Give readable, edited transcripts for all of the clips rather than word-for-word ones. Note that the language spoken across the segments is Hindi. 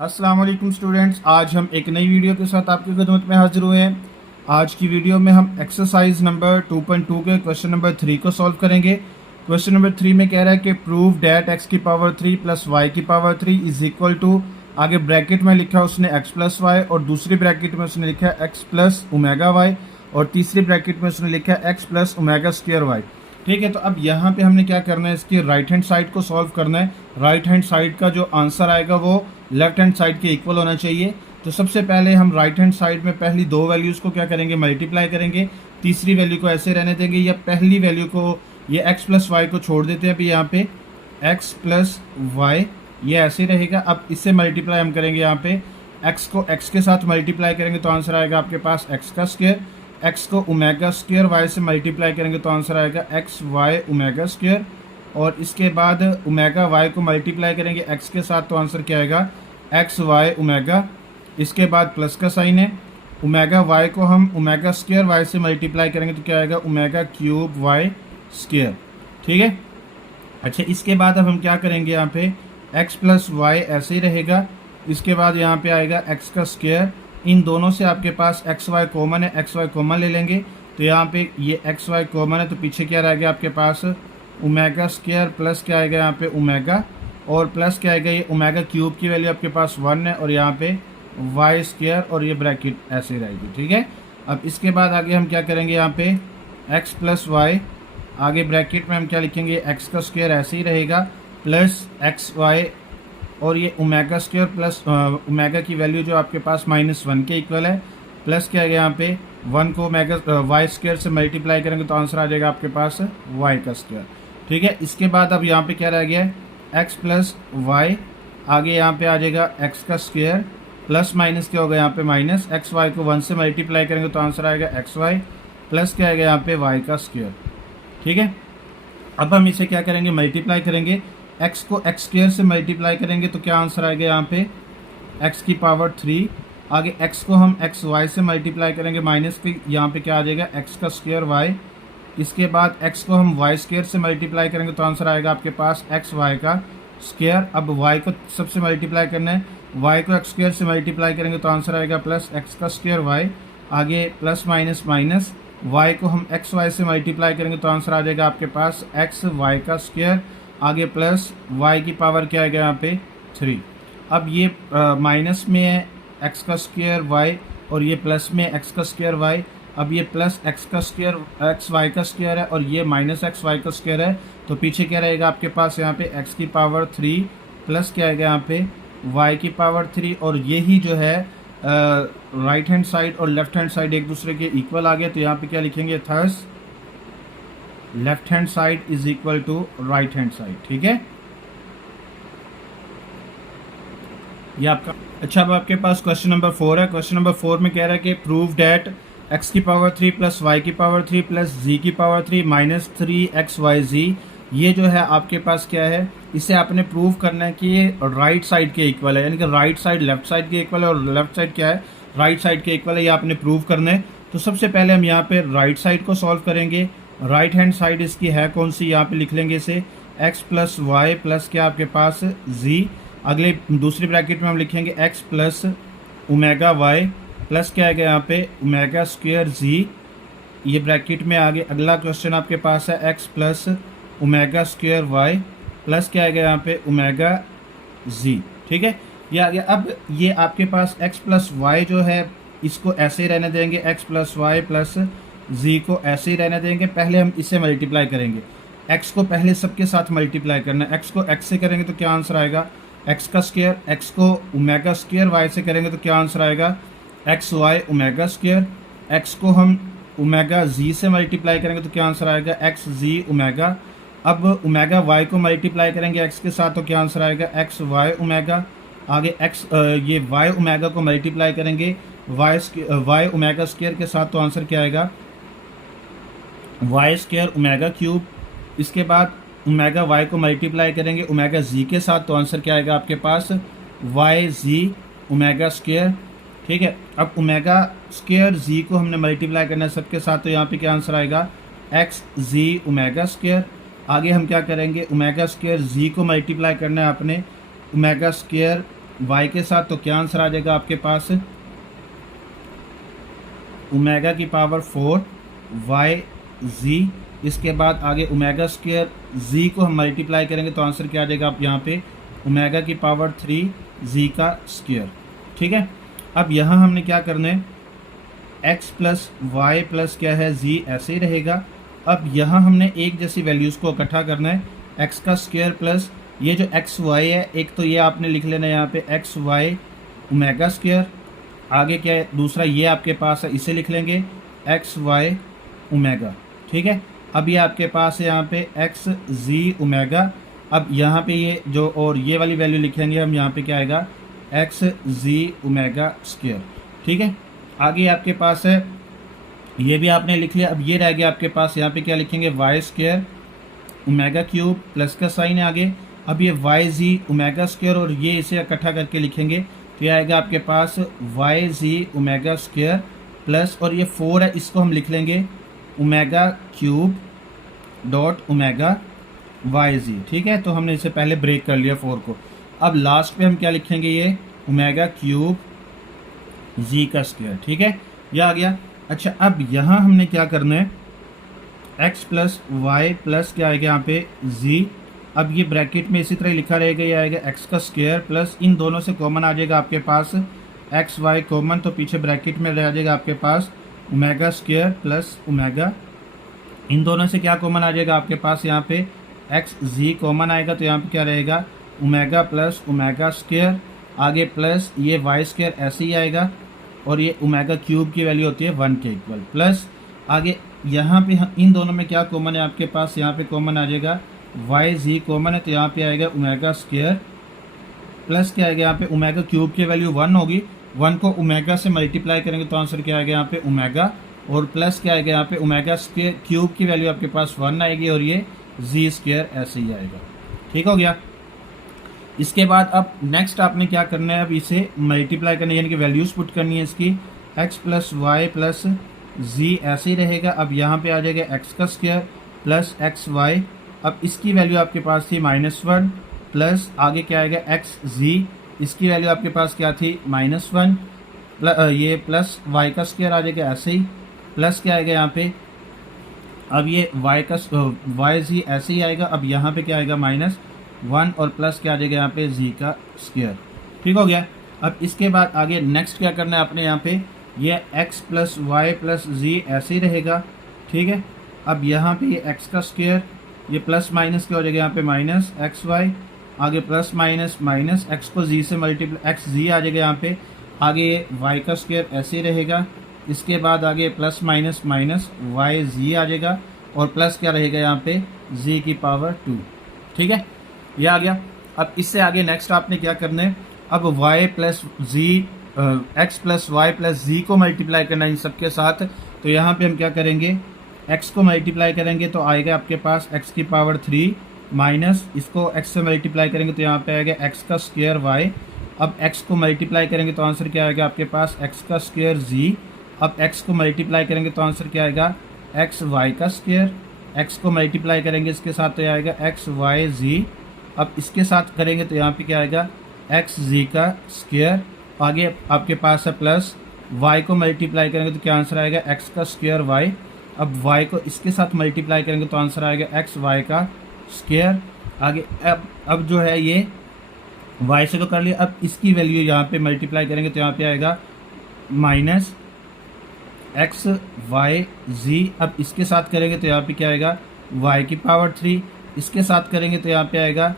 अस्सलाम वालेकुम स्टूडेंट्स, आज हम एक नई वीडियो के साथ आपकी खिदमत में हाजिर हुए हैं। आज की वीडियो में हम एक्सरसाइज नंबर 2.2 के क्वेश्चन नंबर 3 को सॉल्व करेंगे। क्वेश्चन नंबर 3 में कह रहा है कि प्रूव डैट एक्स की पावर 3 प्लस वाई की पावर 3 इज इक्वल टू, आगे ब्रैकेट में लिखा उसने एक्स प्लस वाई और दूसरी ब्रैकेट में उसने लिखा एक्स प्लस ओमेगा वाई और तीसरी ब्रैकेट में उसने लिखा X plus omega square Y. ठीक है, तो अब यहाँ पे हमने क्या करना है, इसकी राइट हैंड साइड को सॉल्व करना है। राइट हैंड साइड का जो आंसर आएगा वो लेफ्ट हैंड साइड के इक्वल होना चाहिए। तो सबसे पहले हम राइट हैंड साइड में पहली दो वैल्यूज़ को क्या करेंगे, मल्टीप्लाई करेंगे। तीसरी वैल्यू को ऐसे रहने देंगे, या पहली वैल्यू को ये एक्स प्लस वाई को छोड़ देते हैं। अभी यहाँ पे एक्स प्लस वाई ये ऐसे रहेगा। अब इससे मल्टीप्लाई हम करेंगे, यहाँ पे एक्स को एक्स के साथ मल्टीप्लाई करेंगे तो आंसर आएगा आपके पास एक्स का स्क्वायर। एक्स को ओमेगा स्क्वायर वाई से मल्टीप्लाई करेंगे तो आंसर आएगा एक्स वाई ओमेगा स्क्वायर। और इसके बाद ओमेगा वाई को मल्टीप्लाई करेंगे एक्स के साथ तो आंसर क्या आएगा, एक्स वाई ओमेगा। इसके बाद प्लस का साइन है। ओमेगा वाई को हम ओमेगा स्क्वायर वाई से मल्टीप्लाई करेंगे तो क्या आएगा, ओमेगा क्यूब वाई स्क्वायर। ठीक है, अच्छा इसके बाद अब हम क्या करेंगे, यहाँ पे एक्स प्लस वाई ऐसे ही रहेगा। इसके बाद यहाँ पे आएगा एक्स का स्क्वायर। इन दोनों से आपके पास एक्स वाई कॉमन है, एक्स वाई कॉमन ले लेंगे तो यहाँ पे ये एक्स वाई कॉमन है, तो पीछे क्या रह गया आपके पास, ओमेगा स्क्वायर प्लस क्या आएगा यहाँ पे ओमेगा, और प्लस क्या आएगा, ये ओमेगा क्यूब की वैल्यू आपके पास 1 है और यहाँ पे वाई स्क्वायर और ये ब्रैकेट ऐसे रहेगी। ठीक है, अब इसके बाद आगे हम क्या करेंगे, यहाँ पे एक्स प्लस वाई, आगे ब्रैकेट में हम क्या लिखेंगे, एक्स का स्क्वायर ऐसे ही रहेगा प्लस एक्स वाई और ये ओमेगा स्क्वायर प्लस ओमेगा की वैल्यू जो आपके पास -1 के इक्वल है, प्लस क्या है यहाँ पे 1 को ओमेगा वाई स्क्वायर से मल्टीप्लाई करेंगे तो आंसर आ जाएगा आपके पास वाई का स्क्वायर। ठीक है, इसके बाद अब यहाँ पे क्या रह गया, एक्स प्लस वाई, आगे यहाँ पे आ जाएगा एक्स का स्क्वायर प्लस माइनस क्या होगा यहाँ पे माइनस, एक्स वाई को 1 से मल्टीप्लाई करेंगे तो आंसर आएगा एक्स वाई प्लस क्या आएगा यहाँ पे वाई का स्क्वायर। ठीक है, अब हम इसे क्या करेंगे, मल्टीप्लाई करेंगे। एक्स को एक्स स्क्वायर से मल्टीप्लाई करेंगे तो क्या आंसर आएगा यहाँ पे एक्स की पावर 3। आगे एक्स को हम एक्स वाई से मल्टीप्लाई करेंगे माइनस के, यहाँ पे क्या आ जाएगा एक्स का स्क्वायर वाई। इसके बाद एक्स को हम वाई स्क्वायर से मल्टीप्लाई करेंगे तो आंसर आएगा आपके पास एक्स वाई का स्क्वायर। अब वाई को सबसे मल्टीप्लाई करना है, वाई को एक्स स्क्वायर से मल्टीप्लाई करेंगे तो आंसर आएगा प्लस एक्स का स्क्वायर वाई। आगे प्लस माइनस माइनस, वाई को हम एक्स वाई से मल्टीप्लाई करेंगे तो आंसर आ जाएगा आपके पास एक्स वाई का स्क्वायर। आगे प्लस वाई की पावर क्या आएगा यहाँ पे 3। अब ये माइनस में है एक्स का स्क्वायर वाई और ये प्लस में एक्स का स्क्वायर वाई। अब ये प्लस एक्स का स्क्वायर एक्स वाई का स्क्वायर है और ये माइनस एक्स वाई का स्क्वायर है, तो पीछे क्या रहेगा आपके पास यहाँ पे एक्स की पावर 3 प्लस क्या आएगा यहाँ पे वाई की पावर 3। और यही जो है राइट हैंड साइड और लेफ्ट हैंड साइड एक दूसरे के इक्वल आ गया, तो यहाँ पे क्या लिखेंगे, thus left hand side is equal to right hand side. ठीक है, ये आपका। अच्छा, अब आपके पास क्वेश्चन नंबर 4 है। क्वेश्चन नंबर 4 में कह रहा है कि प्रूव डैट एक्स की पावर 3 प्लस वाई की पावर 3 प्लस जी की पावर 3 माइनस 3xyz, ये जो है आपके पास क्या है, इसे आपने प्रूव करना है कि ये राइट साइड के इक्वल है, यानी कि राइट साइड लेफ्ट साइड के इक्वल है और लेफ्ट साइड क्या है, राइट साइड के इक्वल है। ये आपने प्रूव करना है। तो सबसे पहले हम यहाँ पे राइट साइड को सॉल्व करेंगे। राइट हैंड साइड इसकी है कौन सी, यहाँ पे लिख लेंगे इसे एक्स प्लस वाई प्लस क्या आपके पास जी। अगले दूसरी ब्रैकेट में हम लिखेंगे X plus omega Y plus क्या आएगा यहाँ पे ओमेगा स्क्वायर जी। ये ब्रैकेट में आगे अगला क्वेश्चन आपके पास है X plus omega square Y plus क्या आएगा यहाँ पे ओमेगा जी। ठीक है, ये आ गया। अब ये आपके पास एक्स प्लस वाई जो है इसको ऐसे ही रहने देंगे, एक्स प्लस वाई प्लस जी को ऐसे ही रहने देंगे। पहले हम इसे मल्टीप्लाई करेंगे, एक्स को पहले सबके साथ मल्टीप्लाई करना है। एक्स को एक्स से करेंगे तो क्या आंसर आएगा एक्स का स्क्वायर, एक्स को ओमेगा स्क्वायर वाई से करेंगे तो क्या आंसर आएगा X Y omega square. X को हम ओमेगा जी से मल्टीप्लाई करेंगे तो क्या आंसर आएगा एक्स जी ओमेगा। अब ओमेगा वाई को मल्टीप्लाई करेंगे एक्स के साथ तो क्या आंसर आएगा एक्स वाई ओमेगा। आगे एक्स ये वाई ओमेगा को मल्टीप्लाई करेंगे वाई ओमेगा स्क्वायर के साथ तो आंसर क्या आएगा वाई स्क्वायर ओमेगा क्यूब। इसके बाद ओमेगा वाई को मल्टीप्लाई करेंगे ओमेगा जी के साथ तो आंसर क्या आएगा आपके पास वाई जी ओमेगा स्क्वायर। ठीक है, अब ओमेगा स्क्वायर जी को हमने मल्टीप्लाई करना है सबके साथ, तो यहाँ पे क्या आंसर आएगा एक्स जी ओमेगा स्क्वायर। आगे हम क्या करेंगे, ओमेगा स्क्वायर जी को मल्टीप्लाई करना है अपने ओमेगा स्क्वायर y के साथ, तो क्या आंसर आ जाएगा आपके पास, ओमेगा की पावर 4 वाई जी। इसके बाद आगे ओमेगा स्क्वायर जी को हम मल्टीप्लाई करेंगे तो आंसर क्या आ जाएगा, आप यहाँ पे ओमेगा की पावर 3 जी का स्क्वायर। ठीक है, अब यहाँ हमने क्या करना है, x प्लस वाई प्लस क्या है z ऐसे ही रहेगा। अब यहाँ हमने एक जैसी वैल्यूज़ को इकट्ठा करना है, x का स्क्वायर प्लस ये जो एक्स वाई है, एक तो ये आपने लिख लेना है यहाँ पे एक्स वाई ओमेगा स्क्वायर, आगे क्या है दूसरा ये आपके पास है, इसे लिख लेंगे एक्स वाई ओमेगा। ठीक है, अब ये आपके पास है यहाँ पे एक्स जी ओमेगा। अब यहाँ पे ये जो और ये वाली वैल्यू लिखेंगे हम, यहाँ पे क्या आएगा एक्स जी ओमेगा स्क्वायर। ठीक है, आगे आपके पास है ये भी आपने लिख लिया। अब ये रह गया आपके पास, यहाँ पे क्या लिखेंगे Y square omega cube, plus का साइन है आगे। अब ये वाई जी ओमेगा स्क्वायर और ये इसे इकट्ठा करके लिखेंगे तो ये आएगा आपके पास Y G omega square plus, और ये 4 है इसको हम लिख लेंगे omega cube dot omega Y G. ठीक है, तो हमने इसे पहले ब्रेक कर लिया 4 को। अब लास्ट पे हम क्या लिखेंगे, ये ओमेगा क्यूब जी का स्क्वायर। ठीक है, यह आ गया। अच्छा, अब यहाँ हमने क्या करना है, x प्लस वाई प्लस क्या आएगा यहाँ पे z। अब ये ब्रैकेट में इसी तरह लिखा रहेगा, ये आएगा x का स्क्वायर प्लस इन दोनों से कॉमन आ जाएगा आपके पास एक्स वाई कॉमन, तो पीछे ब्रैकेट में रह जाएगा आपके पास ओमेगा स्क्वायर प्लस ओमेगा। इन दोनों से क्या कॉमन आ जाएगा आपके पास, यहाँ पे एक्स जी कॉमन आएगा तो यहाँ पे क्या रहेगा ओमेगा प्लस ओमेगा स्क्वायर, आगे प्लस ये वाई स्क्वायर ऐसे ही आएगा, और ये ओमेगा क्यूब की वैल्यू होती है 1 के इक्वल, प्लस आगे यहाँ पे इन दोनों में क्या कॉमन है आपके पास, यहाँ पे कॉमन आ जाएगा वाई जी कॉमन है तो यहाँ पे आएगा ओमेगा स्क्वायर प्लस क्या आएगा यहाँ पे ओमेगा क्यूब की वैल्यू 1 होगी, 1 को ओमेगा से मल्टीप्लाई करेंगे तो आंसर क्या आएगा यहाँ पे ओमेगा, और प्लस क्या आएगा यहाँ पे ओमेगा स्क्वायर क्यूब की वैल्यू आपके पास 1 आएगी, और ये जी स्क्वायर ऐसे ही आएगा। ठीक हो गया। इसके बाद अब नेक्स्ट आपने क्या करना है, अब इसे मल्टीप्लाई करना है, यानी कि वैल्यूज़ पुट करनी है इसकी, x प्लस वाई प्लस जी ऐसे ही रहेगा। अब यहाँ पे आ जाएगा x का स्क्वायर प्लस एक्स वाई, अब इसकी वैल्यू आपके पास थी -1 प्लस आगे क्या आएगा एक्स जी, इसकी वैल्यू आपके पास क्या थी -1, ये प्लस y का स्क्वायर आ जाएगा ऐसे ही, प्लस क्या आएगा यहाँ पे, अब ये वाई जी ऐसे ही आएगा। अब यहाँ पे क्या आएगा -1 और प्लस क्या आ जाएगा यहाँ पे जी का स्क्वायर। ठीक हो गया। अब इसके बाद आगे नेक्स्ट क्या करना है आपने, यहाँ पे ये x प्लस वाई प्लस जी ऐसे ही रहेगा। ठीक है, अब यहाँ पे ये x का स्क्वायर, ये प्लस माइनस क्या हो जाएगा यहाँ पे माइनस एक्स वाई, आगे प्लस माइनस माइनस x को z से मल्टीप्लाई x जी आ जाएगा यहाँ पे, आगे ये y का स्क्वायर ऐसे ही रहेगा। इसके बाद आगे प्लस माइनस माइनस वाई जी आ जाएगा, और प्लस क्या रहेगा यहाँ पे z की पावर 2। ठीक है, ये आ गया। अब इससे आगे नेक्स्ट आपने क्या करना है, अब y प्लस जी एक्स प्लस वाई प्लस जी को मल्टीप्लाई करना है इन सबके साथ, तो यहाँ पे हम क्या करेंगे, x को मल्टीप्लाई करेंगे तो आएगा आपके पास x की पावर 3 माइनस इसको x से मल्टीप्लाई करेंगे तो यहाँ पे आएगा x का स्क्वायर y। अब x को मल्टीप्लाई करेंगे तो आंसर क्या आएगा आपके पास x का स्क्वायर z। अब x को मल्टीप्लाई करेंगे तो आंसर क्या आएगा एक्स वाई का स्क्वायर, x को मल्टीप्लाई करेंगे इसके साथ तो आएगा एक्स वाई जी। अब इसके साथ करेंगे तो यहाँ पे क्या आएगा एक्स जी का स्क्वायर, आगे आपके पास है प्लस y को मल्टीप्लाई करेंगे तो क्या आंसर आएगा x का स्क्वायर y। अब y को इसके साथ मल्टीप्लाई करेंगे तो आंसर आएगा एक्स वाई का स्क्वायर। आगे अब जो है ये y से तो कर लिया, अब इसकी वैल्यू यहाँ पे मल्टीप्लाई करेंगे तो यहाँ पे आएगा माइनस एक्स वाई जी। अब इसके साथ करेंगे तो यहाँ पे क्या आएगा y की पावर 3, इसके साथ करेंगे तो यहाँ पे आएगा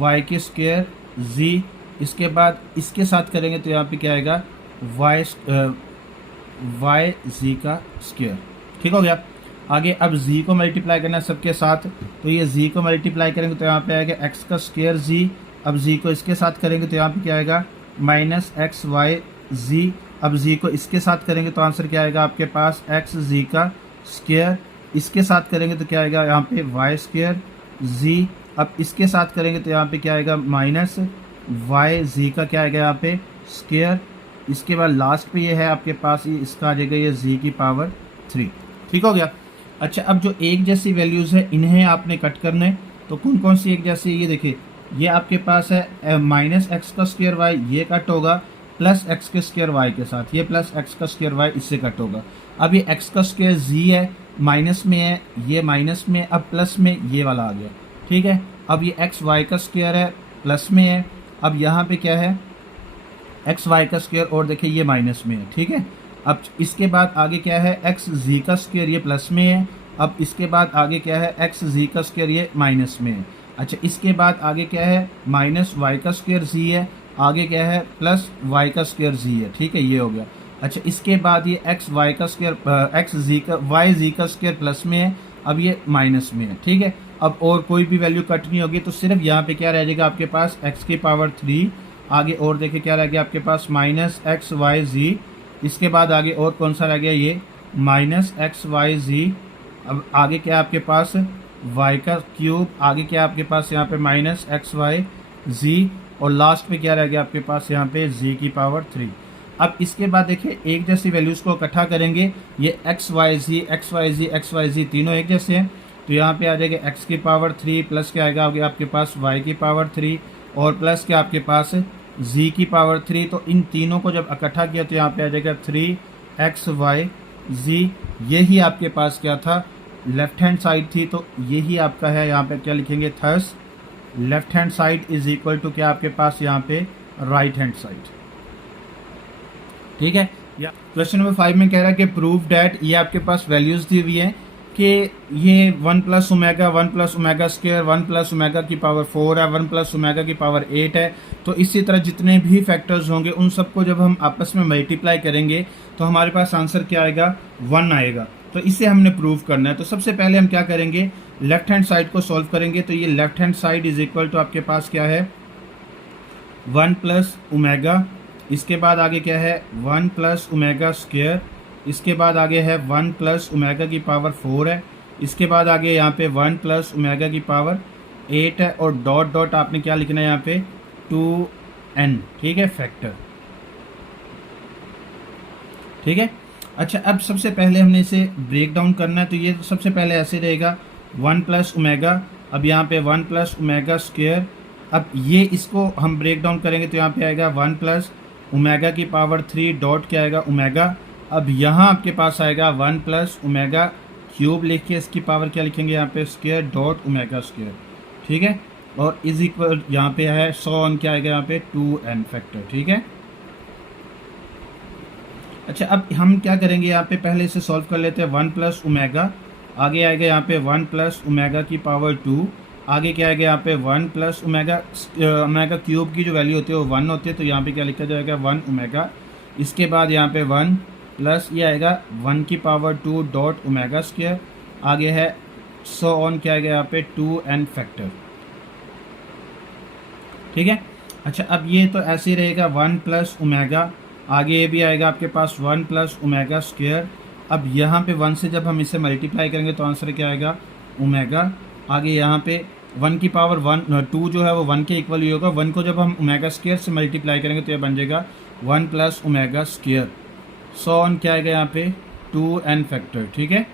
y के स्क्वायर z। इसके बाद इसके साथ करेंगे तो यहाँ पे क्या आएगा वाई जी का स्क्वायर। ठीक हो गया। आगे अब z को मल्टीप्लाई करना है सबके साथ, तो ये z को मल्टीप्लाई करेंगे तो यहाँ पे आएगा x का स्क्वायर z। अब z को इसके साथ करेंगे तो यहाँ पे क्या आएगा माइनस एक्स वाई जी। अब z को इसके साथ करेंगे तो आंसर क्या आएगा आपके पास एक्स जी का स्क्वायर। इसके साथ करेंगे तो क्या आएगा यहाँ पे वाई स्क्वायर जी। अब इसके साथ करेंगे तो यहाँ पे क्या आएगा माइनस वाई जी का क्या आएगा यहाँ पे स्क्वायर। इसके बाद लास्ट पे ये है आपके पास, ये इसका आ जाएगा ये जी की पावर 3। ठीक हो गया। अच्छा, अब जो एक जैसी वैल्यूज़ है इन्हें आपने कट करना है, तो कौन कौन सी एक जैसी, ये देखिए ये आपके पास है माइनस एक्स का स्क्वायर वाई, ये कट होगा प्लस एक्स के स्क्वायर वाई के साथ, ये प्लस एक्स का स्क्वायर वाई इससे कट होगा। अब ये एक्स का स्क्वायर जी है, माइनस में है, ये माइनस में, अब प्लस में ये वाला आ गया, ठीक है। अब ये एक्स वाई का स्क्वायर है, प्लस में है, अब यहाँ पे क्या है एक्स वाई का स्क्वायर, और देखिए ये माइनस में है, ठीक है। अब इसके बाद आगे क्या है एक्स जी का स्क्वायर, ये प्लस में है। अब इसके बाद आगे क्या है एक्स जी का स्क्वायर, ये माइनस में है। अच्छा, इसके बाद आगे क्या है माइनस वाई का स्क्वायर जी है, आगे क्या है प्लस वाई का स्क्वायर जी है, ठीक है, ये हो गया। अच्छा, इसके बाद ये एक्स वाई का स्क्वायर एक्स जी का वाई जी का स्क्वायर प्लस में है, अब ये माइनस में है, ठीक है। अब और कोई भी वैल्यू कट नहीं होगी, तो सिर्फ यहाँ पे क्या रह जाएगा आपके पास एक्स की पावर 3, आगे और देखिए क्या रह गया आपके पास माइनस एक्स वाई जी, इसके बाद आगे और कौन सा रह गया ये माइनस एक्स वाई जी। अब आगे क्या आपके पास वाई का क्यूब, आगे क्या आपके पास यहाँ पे माइनस एक्स वाई जी, और लास्ट में क्या रह गया आपके पास यहाँ पे जी की पावर 3। अब इसके बाद देखिए एक जैसी वैल्यूज़ को इकट्ठा करेंगे, ये एक्स वाई जी एक्स वाई जी एक्स वाई जी तीनों एक जैसे हैं, तो यहाँ पे आ जाएगा एक्स की पावर 3 प्लस क्या आएगा आगे आपके पास वाई की पावर 3 और प्लस क्या आपके पास जी की पावर 3। तो इन तीनों को जब इकट्ठा किया तो यहाँ पे आ जाएगा 3 एक्स वाई जी। यही आपके पास क्या था लेफ्ट हैंड साइड थी, तो यही आपका है, यहाँ पे क्या लिखेंगे thus left hand side is equal to क्या आपके पास यहाँ पे राइट हैंड साइड, ठीक है। या क्वेश्चन नंबर 5 में कह रहा है कि प्रूव डैट, ये आपके पास वैल्यूज दी हुई है कि ये 1 plus omega 1 plus omega square 1 plus omega की पावर 4 है, 1 प्लस ओमेगा की पावर 8 है। तो इसी तरह जितने भी फैक्टर्स होंगे उन सबको जब हम आपस में मल्टीप्लाई करेंगे तो हमारे पास आंसर क्या आएगा 1 आएगा। तो इसे हमने प्रूव करना है। तो सबसे पहले हम क्या करेंगे लेफ्ट हैंड साइड को सॉल्व करेंगे। तो ये left hand side is equal to आपके पास क्या है 1 प्लस ओमेगा, इसके बाद आगे क्या है 1 प्लस ओमेगा स्क्वायर, इसके बाद आगे है 1 प्लस ओमेगा की पावर 4 है, इसके बाद आगे यहाँ पे 1 प्लस ओमेगा की पावर 8 है, और डॉट डॉट आपने क्या लिखना है यहाँ पे 2n, ठीक है, फैक्टर, ठीक है। अच्छा, अब सबसे पहले हमने इसे ब्रेक डाउन करना है। तो ये सबसे पहले ऐसे रहेगा 1 प्लस ओमेगा, अब यहाँ पे 1 प्लस ओमेगा स्क्वायर, अब ये इसको हम ब्रेक डाउन करेंगे तो यहाँ पे आएगा 1 प्लस ओमेगा की पावर 3 डॉट क्या आएगा ओमेगा। अब यहाँ आपके पास आएगा 1 प्लस ओमेगा क्यूब लिख के इसकी पावर क्या लिखेंगे यहाँ पे स्क्वायर डॉट ओमेगा स्क्वायर, ठीक है, और इज इक्वल यहाँ पे है 100 क्या आएगा यहाँ पे 2n फैक्टर, ठीक है। अच्छा, अब हम क्या करेंगे यहाँ पे पहले इसे सॉल्व कर लेते हैं। 1 प्लस ओमेगा, आगे आएगा यहाँ पे 1 प्लस ओमेगा की पावर 2, आगे क्या आएगा यहाँ पे 1 प्लस ओमेगा ओमेगा क्यूब की जो वैल्यू होती है वो 1 होती है, तो यहाँ पे क्या लिखा जाएगा 1 ओमेगा, इसके बाद यहाँ पे 1 प्लस ये आएगा 1 की पावर 2 डॉट ओमेगा स्क्वायर, आगे है 100 क्या आएगा यहाँ पे 2n फैक्टर, ठीक है। अच्छा, अब ये तो ऐसे ही रहेगा 1 प्लस ओमेगा, आगे ये भी आएगा आपके पास 1 प्लस ओमेगा स्क्वायर। अब यहाँ पे 1 से जब हम इसे मल्टीप्लाई करेंगे तो आंसर क्या आएगा ओमेगा, आगे यहाँ पे 1 की पावर 2 जो है वो 1 के इक्वल ही होगा। 1 को जब हम ओमेगा स्क्वायर से मल्टीप्लाई करेंगे तो ये बन जाएगा 1 प्लस ओमेगा स्क्वायर, 100 क्या आएगा यहाँ पे 2n फैक्टर, ठीक है।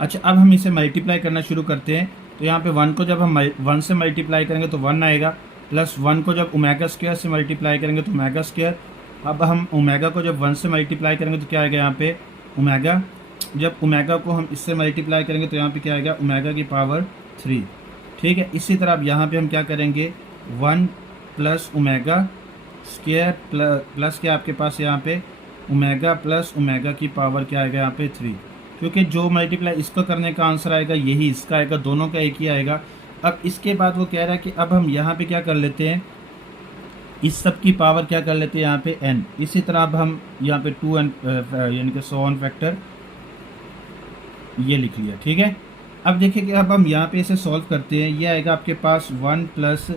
अच्छा, अब हम इसे मल्टीप्लाई करना शुरू करते हैं। तो यहाँ पे 1 को जब हम 1 से मल्टीप्लाई करेंगे तो 1 आएगा, प्लस 1 को जब ओमेगा स्क्वायर से मल्टीप्लाई करेंगे तो ओमेगा स्क्वायर। अब हम ओमेगा को जब 1 से मल्टीप्लाई करेंगे तो क्या आएगा यहाँ पे ओमेगा, जब ओमेगा को हम इससे मल्टीप्लाई करेंगे तो यहाँ पे क्या आएगा ओमेगा की पावर 3, ठीक है। इसी तरह अब यहाँ पे हम क्या करेंगे 1 प्लस ओमेगा स्क्वायर प्लस क्या आपके पास यहाँ पे ओमेगा प्लस ओमेगा की पावर क्या आएगा यहाँ पे 3, क्योंकि जो मल्टीप्लाई इसको करने का आंसर आएगा यही इसका आएगा, दोनों का एक ही आएगा। अब इसके बाद वो कह रहा है कि अब हम यहाँ पे क्या कर लेते हैं इस सब की पावर क्या कर लेते हैं यहाँ पे n, इसी तरह अब हम यहाँ पे 2n यानी कि 100 फैक्टर ये लिख लिया, ठीक है। अब देखिए कि अब हम यहाँ पे इसे सॉल्व करते हैं। ये आएगा आपके पास 1 प्लस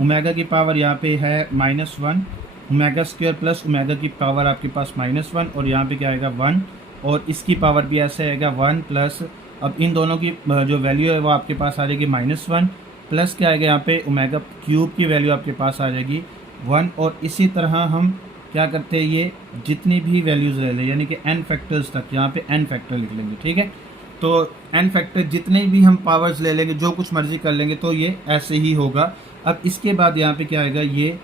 ओमेगा की पावर यहाँ पे है -1 ओमेगा स्क्वायर प्लस ओमेगा की पावर आपके पास -1, और यहाँ पे क्या आएगा 1, और इसकी पावर भी ऐसे आएगा 1 प्लस, अब इन दोनों की जो वैल्यू है वो आपके पास आ जाएगी -1, प्लस क्या आएगा यहाँ पे ओमेगा क्यूब की वैल्यू आपके पास आ जाएगी 1, और इसी तरह हम क्या करते हैं ये जितनी भी वैल्यूज़ ले लें यानी कि n फैक्टर्स तक यहाँ पे n फैक्टर लिख लेंगे, ठीक है। तो n फैक्टर जितने भी हम पावर्स ले लेंगे, जो कुछ मर्जी कर लेंगे, तो ये ऐसे ही होगा। अब इसके बाद यहाँ पे क्या आएगा, ये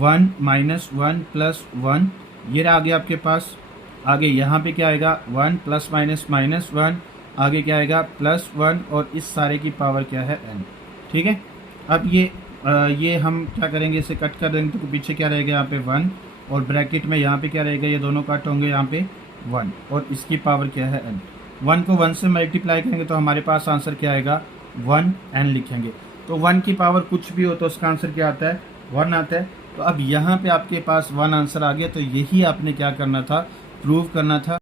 1 माइनस 1 प्लस 1, ये आ गया आपके पास। आगे यहाँ पे क्या आएगा, 1 प्लस माइनस माइनस 1, आगे क्या आएगा प्लस 1, और इस सारे की पावर क्या है n। ठीक है, अब ये हम क्या करेंगे, इसे कट कर देंगे, तो पीछे क्या रहेगा यहाँ पे 1, और ब्रैकेट में यहाँ पे क्या रहेगा, ये दोनों कट होंगे यहाँ पे 1, और इसकी पावर क्या है n। 1 को 1 से मल्टीप्लाई करेंगे तो हमारे पास आंसर क्या आएगा, 1n लिखेंगे। तो 1 की पावर कुछ भी हो तो उसका आंसर क्या आता है, 1 आता है। तो अब यहाँ पे आपके पास 1 आंसर आ गया। तो यही आपने क्या करना था, प्रूव करना था।